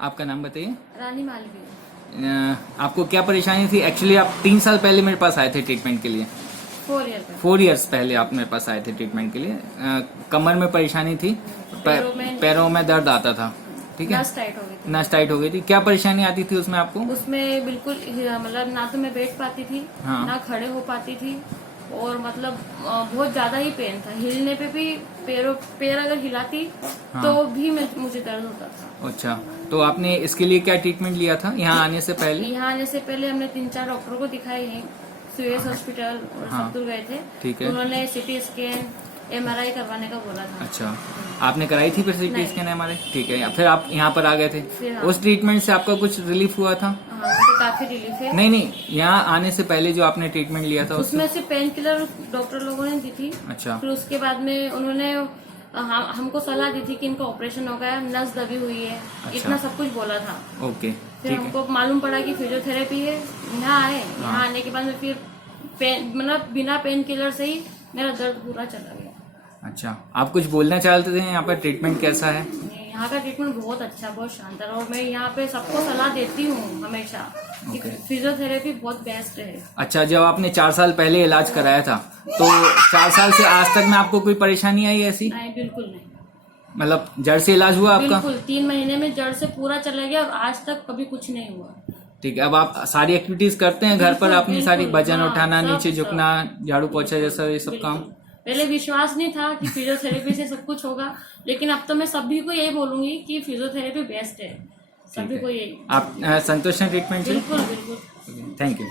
आपका नाम बताइए। रानी मालवी। आपको क्या परेशानी थी? एक्चुअली आप 3 साल पहले मेरे पास आए थे ट्रीटमेंट के लिए। 4 ईयर का। 4 इयर्स पहले आप मेरे पास आए थे ट्रीटमेंट के लिए। कमर में परेशानी थी, पैरों में दर्द आता था, ठीक है, नस टाइट हो गई थी। नस टाइट हो गई थी। क्या परेशानी आती थी उसमें आपको? उसमें बिल्कुल मतलब ना तो मैं बैठ पाती थी, हाँ। ना खड़े हो पाती थी, और मतलब बहुत ज्यादा ही पेन था। हिलने पे भी पैर अगर हिलाती हाँ। तो भी मुझे दर्द होता था। अच्छा, तो आपने इसके लिए क्या ट्रीटमेंट लिया था यहाँ आने से पहले? यहाँ आने से पहले हमने 3-4 डॉक्टरों को दिखाए हैं, सुएस हॉस्पिटल और हाँ। सब दूर गए थे। ठीक है। तो उन्होंने सिटी स्कैन MRI करवाने का बोला था। अच्छा, आपने कराई थी फिर सिटी स्कैन MRI? ठीक है, फिर आप यहाँ पर आ गए थे। फिर हाँ। उस ट्रीटमेंट से आपका कुछ रिलीफ हुआ था? हाँ, मुझे काफी रिलीफ है। नहीं, यहाँ आने से पहले जो आपने ट्रीटमेंट लिया था उसमें से पेन किलर डॉक्टर लोगों ने दी थी। अच्छा। फिर उसके बाद में उन्होंने हमको सलाह दी थी कि इनका ऑपरेशन हो गया, नस दबी हुई है। अच्छा। इतना सब कुछ बोला था। ओके, फिर ठीक है। हमको मालूम पड़ा कि फिजियोथेरेपी है। यहाँ आए, यहाँ आने के बाद में फिर मतलब बिना पेन किलर से ही मेरा दर्द पूरा चला गया। अच्छा, आप कुछ बोलना चाहते थे? यहाँ पर ट्रीटमेंट कैसा है? यहाँ का ट्रीटमेंट बहुत अच्छा, बहुत शानदार, और मैं यहाँ पे सबको सलाह देती हूँ हमेशा कि फिजियोथेरेपी बहुत बेस्ट है। अच्छा, जब आपने 4 साल पहले इलाज कराया था तो 4 साल से आज तक में आपको कोई परेशानी आई ऐसी? नहीं, बिल्कुल नहीं। मतलब जड़ से इलाज हुआ आपका? बिल्कुल, 3 महीने में जड़ से पूरा चला गया और आज तक कभी कुछ नहीं हुआ। ठीक है, अब आप सारी एक्टिविटीज करते हैं घर पर अपनी? सारी वजन हाँ, उठाना, सब, नीचे झुकना, झाड़ू पोछा जैसा ये सब काम? पहले विश्वास नहीं था कि फिजियोथेरेपी से सब कुछ होगा, लेकिन अब तो मैं सभी को यही बोलूंगी कि फिजियोथेरेपी बेस्ट है। सभी को यही। आप संतुष्ट हैं ट्रीटमेंट से? बिल्कुल बिल्कुल। Thank you.